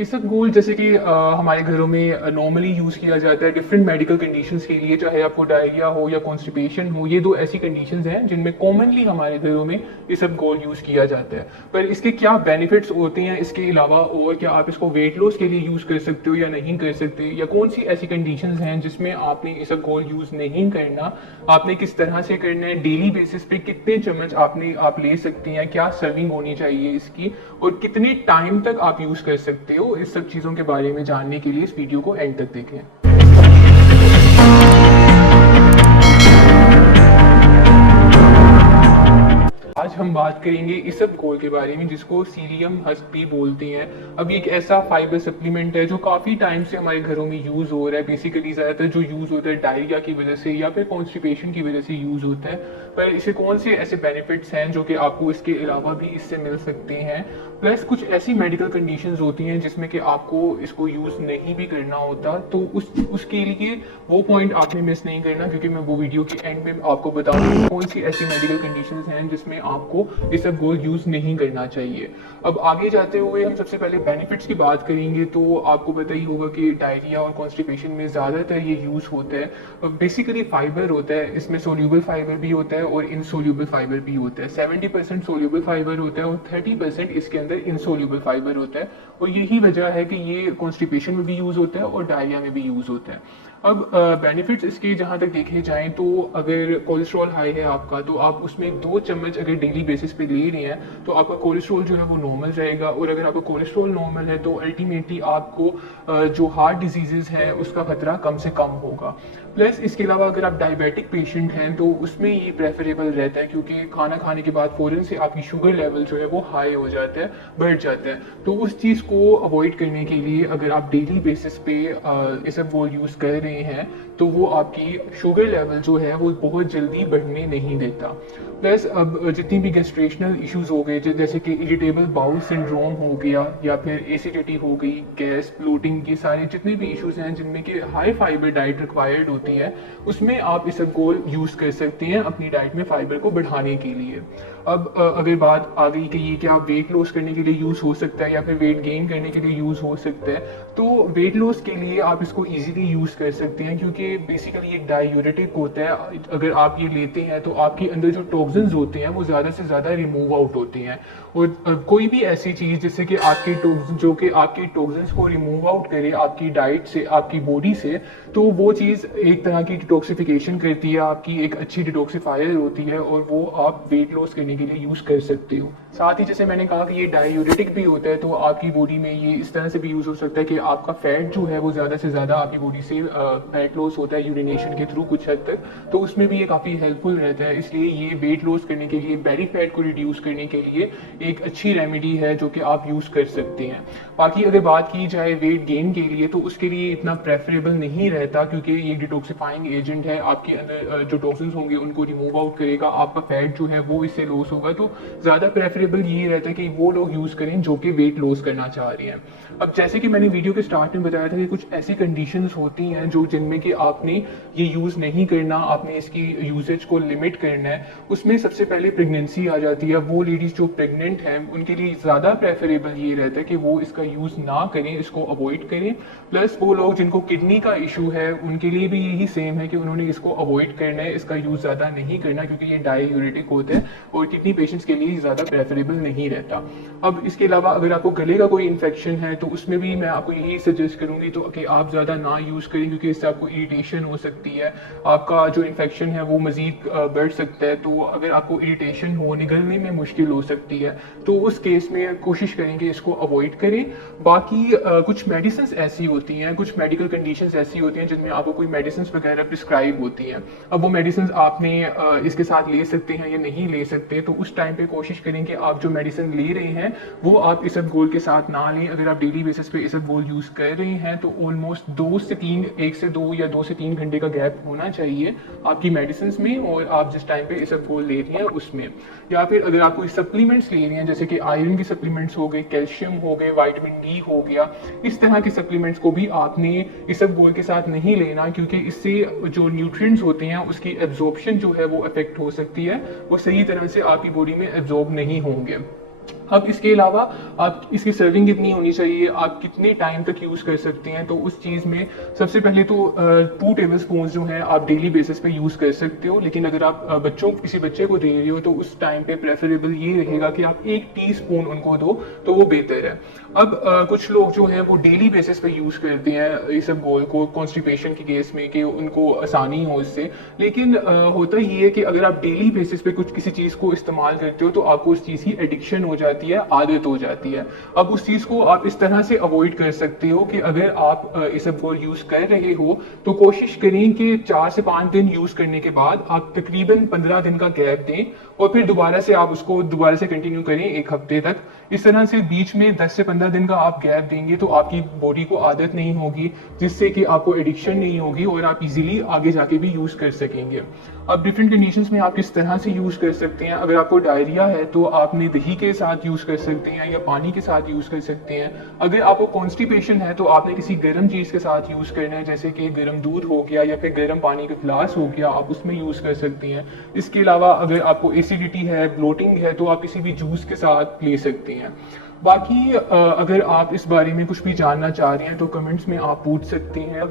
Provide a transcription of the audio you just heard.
इसबगोल जैसे कि हमारे घरों में नॉर्मली यूज़ किया जाता है डिफरेंट मेडिकल कंडीशंस के लिए, चाहे आपको डायरिया हो या कॉन्स्टिपेशन हो। ये दो ऐसी कंडीशंस हैं जिनमें कॉमनली हमारे घरों में इसबगोल यूज़ किया जाता है। पर इसके क्या बेनिफिट्स होते हैं इसके अलावा, और क्या आप इसको वेट लॉस के लिए यूज़ कर सकते हो या नहीं कर सकते, या कौन सी ऐसी कंडीशंस हैं जिसमें आपने इसबगोल यूज़ नहीं करना, आपने किस तरह से करना है, डेली बेसिस पे कितने चम्मच आप ले सकते हैं, क्या सर्विंग होनी चाहिए इसकी, और कितने टाइम तक आप यूज़ कर सकते हो, इस सब चीज़ों के बारे में जानने के लिए इस वीडियो को एंड तक देखें। आज हम बात करेंगे इसबगोल के बारे में, जिसको सीलियम हस्क भी बोलते हैं। अब ये एक ऐसा फाइबर सप्लीमेंट है जो काफ़ी टाइम से हमारे घरों में यूज़ हो रहा है। बेसिकली ज़्यादातर जो यूज़ होता है डायरिया की वजह से या फिर कॉन्स्टिपेशन की वजह से यूज़ होता है। पर इसे कौन से ऐसे बेनिफिट्स हैं जो कि आपको इसके अलावा भी इससे मिल सकते हैं, प्लस कुछ ऐसी मेडिकल कंडीशंस होती हैं जिसमें कि आपको इसको यूज़ नहीं भी करना होता, तो उसके लिए वो पॉइंट आपने मिस नहीं करना, क्योंकि मैं वो वीडियो के एंड में आपको बताऊंगा कौन सी ऐसी मेडिकल कंडीशंस हैं जिसमें आपको इसबगोल यूज़ नहीं करना चाहिए। अब आगे जाते हुए हम सबसे पहले बेनिफिट्स की बात करेंगे, तो आपको पता ही होगा कि डायरिया और कॉन्स्टिपेशन में ज़्यादातर ये यूज़ होता है। बेसिकली फाइबर होता है, इसमें सोल्यूबल फाइबर भी होता है और इनसोल्यूबल फाइबर भी होता है। 70% सोल्यूबल फाइबर होता है और 30% इसके अंदर इनसोल्यूबल फाइबर होता है, और यही वजह है कि ये कॉन्स्टिपेशन में भी यूज़ होता है और डायरिया में भी यूज़ होता है। अब बेनिफिट्स इसके जहाँ तक देखे जाएं, तो अगर कोलेस्ट्रॉल हाई है आपका, तो आप उसमें 2 चम्मच अगर डेली बेसिस पे ले रहे हैं तो आपका कोलेस्ट्रॉल जो है वो नॉर्मल रहेगा। और अगर आपका कोलेस्ट्रॉल नॉर्मल है तो अल्टीमेटली आपको जो हार्ट डिजीजेज हैं उसका खतरा कम से कम होगा। प्लस इसके अलावा अगर आप डायबिटिक पेशेंट हैं तो उसमें ये प्रेफरेबल रहता है, क्योंकि खाना खाने के बाद फ़ौरन से आपकी शुगर लेवल जो है वो हाई हो जाता है, बढ़ जाता है। तो उस चीज़ को अवॉइड करने के लिए अगर आप डेली बेसिस पे इसबगोल यूज़ कर रहे हैं तो वो आपकी शुगर लेवल जो है वो बहुत जल्दी बढ़ने नहीं देता। प्लस अब जितनी भी गैस्ट्रेशनल इश्यूज हो गए, जैसे कि इरिटेबल बाउल सिंड्रोम हो गया या फिर एसिडिटी हो गई, गैस, ब्लोटिंग, ये सारे जितने भी इश्यूज हैं जिनमें कि हाई फाइबर डाइट रिक्वायर्ड होती है, उसमें आप इसबगोल यूज़ कर सकते हैं अपनी डाइट में फाइबर को बढ़ाने के लिए। अब अगर बात आ गई कि ये क्या वेट लॉस करने के लिए यूज़ हो सकता है या फिर वेट गेन करने के लिए यूज़ हो सकता है, तो वेट लॉस के लिए आप इसको इजीली यूज़ कर सकते हैं, क्योंकि बेसिकली ये डायूरेटिक होता है। अगर आप ये लेते हैं तो आपके अंदर जो टॉक्सिन्स होते हैं वो ज़्यादा से ज़्यादा रिमूव आउट होती हैं। और कोई भी ऐसी चीज़ जिससे कि आपके टॉक्सिन्स को रिमूव आउट करे आपकी डाइट से, आपकी बॉडी से, तो वो चीज़ एक तरह की डिटॉक्सिफिकेशन करती है, आपकी एक अच्छी डिटॉक्सिफायर होती है, और वो आप वेट लॉस करने के लिए यूज़ कर सकते हो। साथ ही जैसे मैंने कहा कि ये डायूरेटिक भी होता है, तो आपकी बॉडी में ये इस तरह से भी यूज़ हो सकता है कि आपका फैट जो है वो ज़्यादा से ज़्यादा आपकी बॉडी से फैट लॉस होता है यूरिनेशन के थ्रू कुछ हद तक, तो उसमें भी ये काफ़ी हेल्पफुल रहता है। इसलिए ये वेट लॉस करने के लिए, बेली फैट को रिड्यूस करने के लिए एक अच्छी रेमेडी है जो कि आप यूज़ कर सकते हैं। बाकी अगर बात की जाए वेट गेन के लिए, तो उसके लिए इतना प्रेफरेबल नहीं रहता, क्योंकि ये डिटॉक्सिफाइंग एजेंट है, आपके अंदर जो टॉक्सिन्स होंगे उनको रिमूव आउट करेगा, आपका फैट जो है वो इससे लॉस होगा। तो ज़्यादा प्रेफरेबल ये रहता है कि वो लोग यूज़ करें जो कि वेट लॉस करना चाह रहे हैं। अब जैसे कि मैंने वीडियो के स्टार्ट में बताया था कि कुछ ऐसी कंडीशंस होती हैं जो जिनमें कि आपने ये यूज़ नहीं करना, आपने इसकी यूजेज को लिमिट करना है। उसमें सबसे पहले प्रेगनेंसी आ जाती है। वो लेडीज़ जो प्रेग्नेंट हैं उनके लिए ज़्यादा प्रेफरेबल ये रहता है कि वो इसका यूज़ ना करें, इसको अवॉइड करें। प्लस वो लोग जिनको किडनी का इशू है उनके लिए भी यही सेम है कि उन्होंने इसको अवॉइड करना है, इसका यूज़ ज़्यादा नहीं करना, क्योंकि ये डायूरेटिक होता है और किडनी पेशेंट्स के लिए ज़्यादा प्रेफरेबल नहीं रहता। अब इसके अलावा अगर आपको गले का कोई इन्फेक्शन है तो उसमें भी मैं आपको यही सजेस्ट करूँगी तो कि आप ज़्यादा ना यूज़ करें, क्योंकि इससे आपको इरिटेशन हो सकती है, आपका जो इन्फेक्शन है वो मज़ीद बढ़ सकता है। तो अगर आपको इरिटेशन हो, निगलने में मुश्किल हो सकती है, तो उस केस में कोशिश करें कि इसको अवॉइड करें। बाकी कुछ मेडिसिन ऐसी होती हैं, कुछ मेडिकल कंडीशंस ऐसी होती हैं जिनमें आपको कोई मेडिसिन वगैरह प्रिस्क्राइब होती हैं। अब वो मेडिसिन आपने इसके साथ ले सकते हैं या नहीं ले सकते, तो उस टाइम पे कोशिश करें कि आप जो मेडिसिन ले रहे हैं वो आप इसबगोल के साथ ना लें। अगर आप डेली बेसिस पे इसबगोल यूज़ कर रहे हैं तो ऑलमोस्ट 2 से 3, 1 से 2 या 2 से 3 घंटे का गैप होना चाहिए आपकी मेडिसिन में और आप जिस टाइम पे इसबगोल ले रही हैं उसमें। या फिर अगर आप कोई सप्लीमेंट्स ले रही हैं, जैसे कि आयरन की सप्लीमेंट्स हो गए, कैल्शियम हो गए, विटामिन डी हो गया, इस तरह के सप्लीमेंट्स को भी आपने इसबगोल के साथ नहीं लेना, क्योंकि इससे जो न्यूट्रिएंट्स होते हैं उसकी एब्जॉर्प्शन जो है वो अफेक्ट हो सकती है, वो सही तरह से आपकी बॉडी में एब्जॉर्ब नहीं होंगे। अब इसके अलावा आप इसकी सर्विंग कितनी होनी चाहिए, आप कितने टाइम तक यूज़ कर सकते हैं, तो उस चीज़ में सबसे पहले तो 2 टेबल स्पून जो हैं आप डेली बेसिस पे यूज़ कर सकते हो। लेकिन अगर आप किसी बच्चे को दे रहे हो तो उस टाइम पे प्रेफरेबल ये रहेगा कि आप 1 टीस्पून उनको दो, तो वो बेहतर है। अब कुछ लोग जो हैं वो डेली बेसिस पे यूज़ करते हैं इसबगोल को कॉन्स्टिपेशन के केस में, कि उनको आसानी हो इससे। लेकिन होता ये है कि अगर आप डेली बेसिस पे कुछ किसी चीज़ को इस्तेमाल करते हो तो आपको उस चीज़ की एडिक्शन हो जाती है, आदत हो जाती है। अब उस चीज़ को आप इस तरह से अवॉइड कर सकते हो कि अगर आप इसबगोल यूज़ कर रहे हो तो कोशिश करें कि 4 से 5 दिन यूज़ करने के बाद आप तकरीबन 15 दिन का गैप दें और फिर दोबारा से आप उसको दोबारा से कंटिन्यू करें 1 हफ्ते तक। इस तरह से बीच में 10 से 15 दिन का आप गैप देंगे तो आपकी बॉडी को आदत नहीं होगी, जिससे कि आपको एडिक्शन नहीं होगी और आप इजीली आगे जाके भी यूज़ कर सकेंगे। अब डिफरेंट कंडीशंस में आप किस तरह से यूज़ कर सकते हैं, अगर आपको डायरिया है तो आपने दही के साथ यूज़ कर सकते हैं या पानी के साथ यूज़ कर सकते हैं। अगर आपको कॉन्स्टिपेशन है तो आपने किसी गर्म चीज़ के साथ यूज़ करना है, जैसे कि गर्म दूध हो गया या फिर गर्म पानी का गिलास हो गया, आप उसमें यूज़ कर सकते हैं। इसके अलावा अगर आपको एसिडिटी है, ब्लोटिंग है, तो आप किसी भी जूस के साथ ले सकते हैं। बाकी अगर आप इस बारे में कुछ भी जानना चाह रहे हैं तो कमेंट्स में आप पूछ सकते हैं।